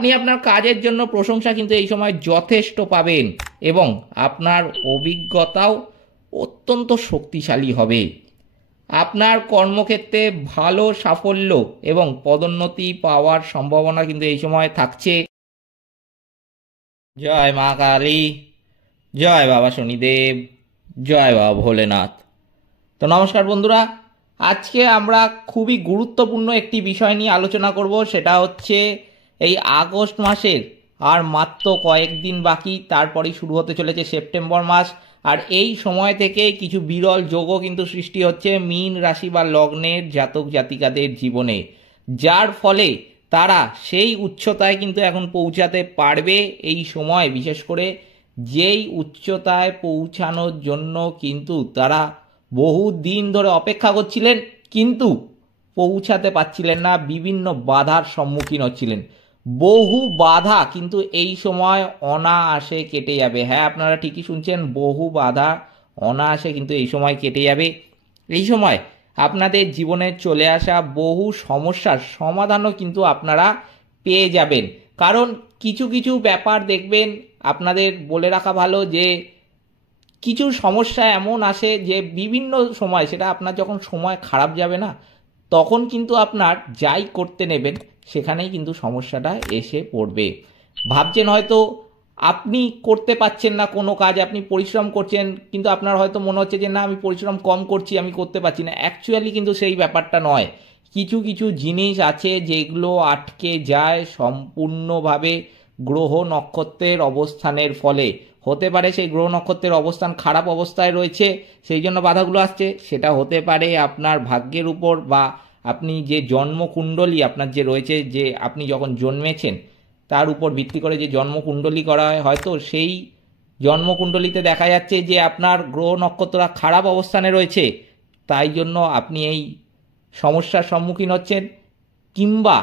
আপনি আপনার কাজের জন্য প্রশংসা কিন্তু এই সময় যথেষ্ট পাবেন এবং আপনার অভিজ্ঞতাও অত্যন্ত শক্তিশালী হবে। আপনার কর্মক্ষেত্রে ভালো সাফল্য এবং পদোন্নতি পাওয়ার সম্ভাবনা কিন্তু এই সময় থাকছে। জয় মা কালী, জয় বাবা শনিদেব, জয় বাবা ভোলেনাথ। তো নমস্কার বন্ধুরা, আজকে আমরা খুবই গুরুত্বপূর্ণ একটি বিষয় নিয়ে আলোচনা করব। সেটা হচ্ছে এই আগস্ট মাসের আর মাত্র কয়েকদিন বাকি, তারপরেই শুরু হতে চলেছে সেপ্টেম্বর মাস। আর এই সময় থেকে কিছু বিরল যোগও কিন্তু সৃষ্টি হচ্ছে মীন রাশি বা লগ্নের জাতক জাতিকাদের জীবনে, যার ফলে তারা সেই উচ্চতায় কিন্তু এখন পৌঁছাতে পারবে। এই সময় বিশেষ করে যেই উচ্চতায় পৌঁছানোর জন্য কিন্তু তারা বহু দিন ধরে অপেক্ষা করছিলেন কিন্তু পৌঁছাতে পারছিলেন না, বিভিন্ন বাধার সম্মুখীন হচ্ছিলেন। বহু বাধা কিন্তু এই সময় অনায়াসে কেটে যাবে। হ্যাঁ, আপনারা ঠিকই শুনছেন, বহু বাধা অনায়াসে কিন্তু এই সময় কেটে যাবে। এই সময় আপনাদের জীবনে চলে আসা বহু সমস্যার সমাধানও কিন্তু আপনারা পেয়ে যাবেন। কারণ কিছু কিছু ব্যাপার দেখবেন, আপনাদের বলে রাখা ভালো যে কিছু সমস্যা এমন আসে যে বিভিন্ন সময়, সেটা আপনার যখন সময় খারাপ যাবে না, তখন কিন্তু আপনার যাই করতে নেবেন সেখানেই কিন্তু সমস্যাটা এসে পড়বে। ভাবছেন হয়তো আপনি করতে পারছেন না কোনো কাজ, আপনি পরিশ্রম করছেন কিন্তু আপনার হয়তো মনে হচ্ছে যে না, আমি পরিশ্রম কম করছি, আমি করতে পারছি না। অ্যাকচুয়ালি কিন্তু সেই ব্যাপারটা নয়। কিছু কিছু জিনিস আছে যেগুলো আটকে যায় সম্পূর্ণভাবে গ্রহ নক্ষত্রের অবস্থানের ফলে। হতে পারে সেই গ্রহ নক্ষত্রের অবস্থান খারাপ অবস্থায় রয়েছে, সেই জন্য বাধাগুলো আসছে। সেটা হতে পারে আপনার ভাগ্যের উপর, বা আপনি যে জন্মকুণ্ডলী আপনার যে রয়েছে, যে আপনি যখন জন্মেছেন তার উপর ভিত্তি করে যে জন্মকুণ্ডলী করা হয়, হয়তো সেই জন্মকুণ্ডলীতে দেখা যাচ্ছে যে আপনার গ্রহ নক্ষত্ররা খারাপ অবস্থানে রয়েছে, তাই জন্য আপনি এই সমস্যার সম্মুখীন হচ্ছেন। কিংবা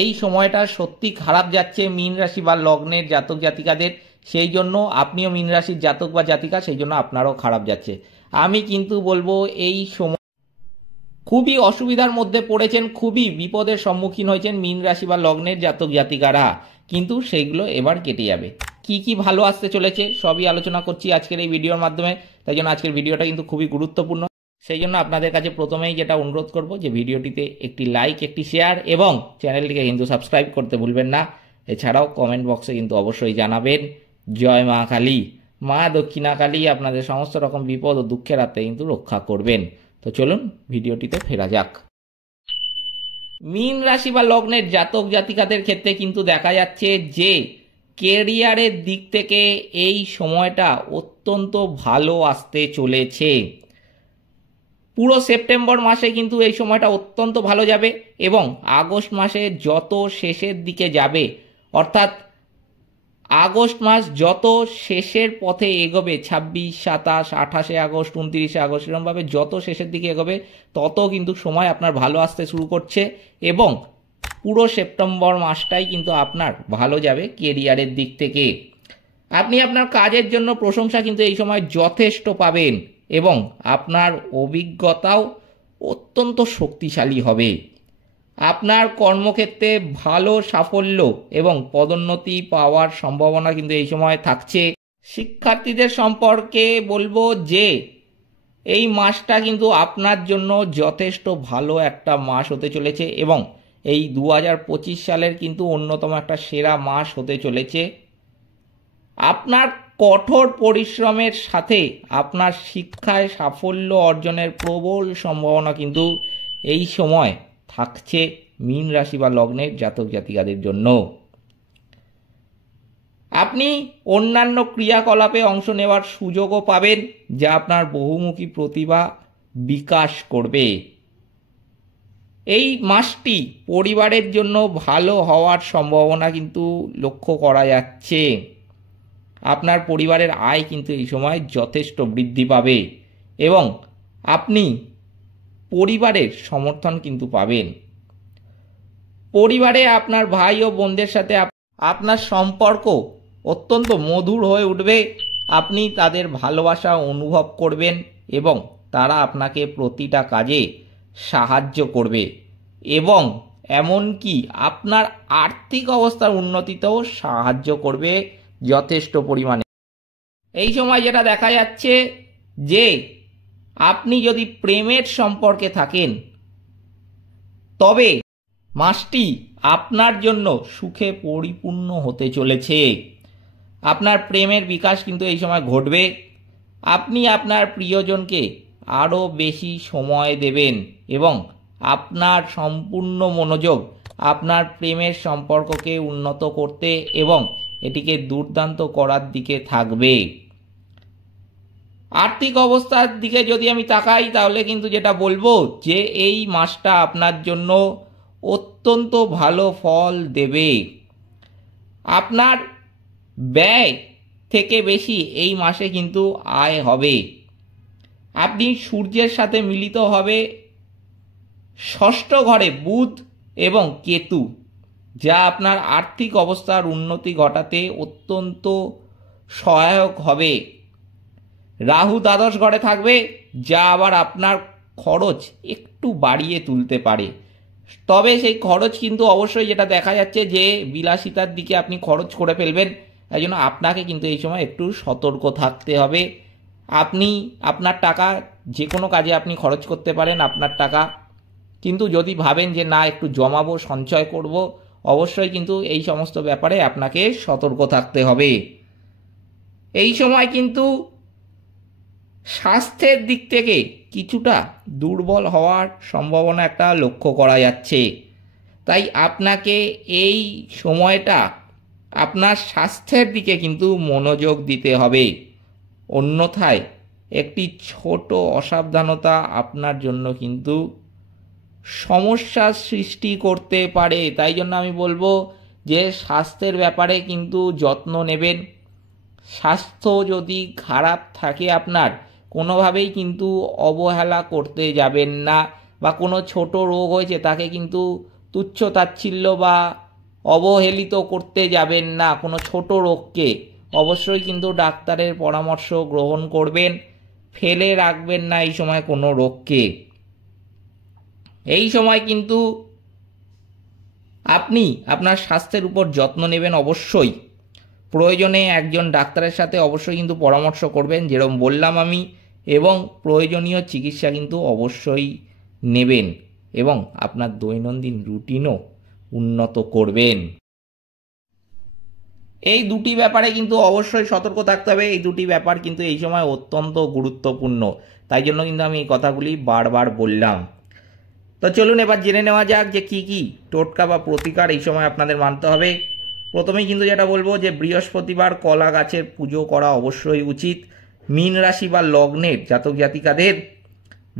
এই সময়টা সত্যি খারাপ যাচ্ছে মীন রাশি বা লগ্নের জাতক জাতিকাদের, সেই জন্য আপনিও মীন রাশির জাতক বা জাতিকা, সেই জন্য আপনারও খারাপ যাচ্ছে। আমি কিন্তু বলবো এই সময় খুবই অসুবিধার মধ্যে পড়েছেন, খুবই বিপদের সম্মুখীন হয়েছেন মীন রাশি বা লগ্নের জাতক জাতিকারা, কিন্তু সেইগুলো এবার কেটে যাবে। কি কি ভালো আসতে চলেছে সবই আলোচনা করছি আজকের এই ভিডিওর মাধ্যমে, তাই জন্য আজকের ভিডিওটা কিন্তু খুবই গুরুত্বপূর্ণ। সেই জন্য আপনাদের কাছে প্রথমেই যেটা অনুরোধ করব যে ভিডিওটিতে একটি লাইক, একটি শেয়ার এবং চ্যানেলটিকে কিন্তু সাবস্ক্রাইব করতে ভুলবেন না। এছাড়াও কমেন্ট বক্সে কিন্তু অবশ্যই জানাবেন জয় মা কালী, মা দক্ষিণা কালী আপনাদের সমস্ত রকম বিপদ ও দুঃখের হাতে কিন্তু রক্ষা করবেন। তো চলুন ভিডিওটিতে ফেরা যাক। মীন রাশি বা লগ্নের জাতক জাতিকাদের ক্ষেত্রে কিন্তু দেখা যাচ্ছে যে কেরিয়ারের দিক থেকে এই সময়টা অত্যন্ত ভালো আসতে চলেছে। পুরো সেপ্টেম্বর মাসে কিন্তু এই সময়টা অত্যন্ত ভালো যাবে এবং আগস্ট মাসে যত শেষের দিকে যাবে, অর্থাৎ আগস্ট মাস যত শেষের পথে এগোবে, 26, 27, 28 আগস্ট, 29 আগস্ট, এরকমভাবে যত শেষের দিকে এগোবে তত কিন্তু সময় আপনার ভালো আসতে শুরু করছে এবং পুরো সেপ্টেম্বর মাসটাই কিন্তু আপনার ভালো যাবে কেরিয়ারের দিক থেকে। আপনি আপনার কাজের জন্য প্রশংসা কিন্তু এই সময় যথেষ্ট পাবেন এবং আপনার অভিজ্ঞতাও অত্যন্ত শক্তিশালী হবে। আপনার কর্মক্ষেত্রে ভালো সাফল্য এবং পদোন্নতি পাওয়ার সম্ভাবনা কিন্তু এই সময় থাকছে। শিক্ষার্থীদের সম্পর্কে বলবো যে এই মাসটা কিন্তু আপনার জন্য যথেষ্ট ভালো একটা মাস হতে চলেছে এবং এই 2025 সালের কিন্তু অন্যতম একটা সেরা মাস হতে চলেছে। আপনার কঠোর পরিশ্রমের সাথে আপনার শিক্ষায় সাফল্য অর্জনের প্রবল সম্ভাবনা কিন্তু এই সময় থাকছে মীন রাশি বা লগ্নের জাতক জাতিকাদের জন্য। আপনি অন্যান্য ক্রিয়াকলাপে অংশ নেওয়ার সুযোগও পাবেন, যা আপনার বহুমুখী প্রতিভা বিকাশ করবে। এই মাসটি পরিবারের জন্য ভালো হওয়ার সম্ভাবনা কিন্তু লক্ষ্য করা যাচ্ছে। আপনার পরিবারের আয় কিন্তু এই সময় যথেষ্ট বৃদ্ধি পাবে এবং আপনি পরিবারের সমর্থন কিন্তু পাবেন। পরিবারে আপনার ভাই ও বোনদের সাথে আপনার সম্পর্ক অত্যন্ত মধুর হয়ে উঠবে। আপনি তাদের ভালোবাসা অনুভব করবেন এবং তারা আপনাকে প্রতিটা কাজে সাহায্য করবে এবং এমনকি আপনার আর্থিক অবস্থার উন্নতিতেও সাহায্য করবে যথেষ্ট পরিমাণে। এই সময় যেটা দেখা যাচ্ছে যে আপনি যদি প্রেমের সম্পর্কে থাকেন তবে মাসটি আপনার জন্য সুখে পরিপূর্ণ হতে চলেছে। আপনার প্রেমের বিকাশ কিন্তু এই সময় ঘটবে। আপনি আপনার প্রিয়জনকে আরও বেশি সময় দেবেন এবং আপনার সম্পূর্ণ মনোযোগ আপনার প্রেমের সম্পর্ককে উন্নত করতে এবং এটিকে দুর্দান্ত করার দিকে থাকবে। আর্থিক অবস্থার দিকে যদি আমি তাকাই তাহলে কিন্তু যেটা বলবো যে এই মাসটা আপনার জন্য অত্যন্ত ভালো ফল দেবে। আপনার ব্যয় থেকে বেশি এই মাসে কিন্তু আয় হবে। আপনি সূর্যের সাথে মিলিত হবে ষষ্ঠ ঘরে বুধ এবং কেতু, যা আপনার আর্থিক অবস্থার উন্নতি ঘটাতে অত্যন্ত সহায়ক হবে। রাহু দ্বাদশ ঘরে থাকবে, যা আবার আপনার খরচ একটু বাড়িয়ে তুলতে পারে। তবে সেই খরচ কিন্তু অবশ্যই যেটা দেখা যাচ্ছে যে বিলাসিতার দিকে আপনি খরচ করে ফেলবেন। তাই জন্য আপনাকে কিন্তু এই সময় একটু সতর্ক থাকতে হবে। আপনি আপনার টাকা যে কোনো কাজে আপনি খরচ করতে পারেন আপনার টাকা, কিন্তু যদি ভাবেন যে না একটু জমাবো, সঞ্চয় করব, অবশ্যই কিন্তু এই সমস্ত ব্যাপারে আপনাকে সতর্ক থাকতে হবে। এই সময় কিন্তু স্বাস্থ্যের দিক থেকে কিছুটা দুর্বল হওয়ার সম্ভাবনা একটা লক্ষ্য করা যাচ্ছে। তাই আপনাকে এই সময়টা আপনার স্বাস্থ্যের দিকে কিন্তু মনোযোগ দিতে হবে। অন্যথায় একটি ছোট অসাবধানতা আপনার জন্য কিন্তু সমস্যার সৃষ্টি করতে পারে। তাই জন্য আমি বলবো যে স্বাস্থ্যের ব্যাপারে কিন্তু যত্ন নেবেন। স্বাস্থ্য যদি খারাপ থাকে আপনার, কোনোভাবেই কিন্তু অবহেলা করতে যাবেন না, বা কোনো ছোট রোগ হয়েছে তাকে কিন্তু তুচ্ছ তাচ্ছিল্য বা অবহেলিত করতে যাবেন না। কোনো ছোট রোগকে অবশ্যই কিন্তু ডাক্তারের পরামর্শ গ্রহণ করবেন, ফেলে রাখবেন না এই সময় কোনো রোগকে। এই সময় কিন্তু আপনি আপনার স্বাস্থ্যের উপর যত্ন নেবেন অবশ্যই। প্রয়োজনে একজন ডাক্তারের সাথে অবশ্যই কিন্তু পরামর্শ করবেন, যেরকম বললাম আমি, এবং প্রয়োজনীয় চিকিৎসা কিন্তু অবশ্যই নেবেন এবং আপনার দৈনন্দিন রুটিনও উন্নত করবেন। এই দুটি ব্যাপারে কিন্তু অবশ্যই সতর্ক থাকতে হবে। এই দুটি ব্যাপার কিন্তু এই সময় অত্যন্ত গুরুত্বপূর্ণ, তাই জন্য কিন্তু আমি এই কথাগুলি বারবার বললাম। তো চলুন এবার জেনে নেওয়া যাক যে কি কি টোটকা বা প্রতিকার এই সময় আপনাদের মানতে হবে। প্রথমেই কিন্তু যেটা বলবো যে বৃহস্পতিবার কলা গাছের পুজো করা অবশ্যই উচিত। মীন রাশি বা লগ্নের জাতক জাতিকাদের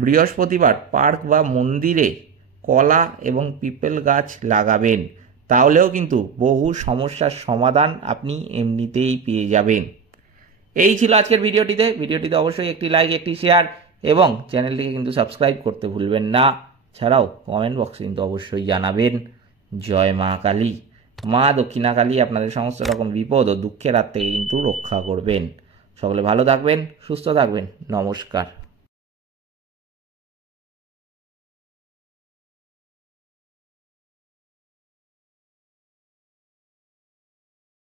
বৃহস্পতিবার পার্ক বা মন্দিরে কলা এবং পিপল গাছ লাগাবেন, তাহলেও কিন্তু বহু সমস্যার সমাধান আপনি এমনিতেই পেয়ে যাবেন। এই ছিল আজকের ভিডিওটিতে অবশ্যই একটি লাইক, একটি শেয়ার এবং চ্যানেলটিকে কিন্তু সাবস্ক্রাইব করতে ভুলবেন না। ছাড়াও কমেন্ট বক্সে কিন্তু অবশ্যই জানাবেন। জয় মা কালী। মা দক্ষিণা কালী আপনাদের সমস্ত রকম বিপদ ও দুঃখের হাত থেকে কিন্তু রক্ষা করবেন। সকলে ভালো থাকবেন, সুস্থ থাকবেন। নমস্কার।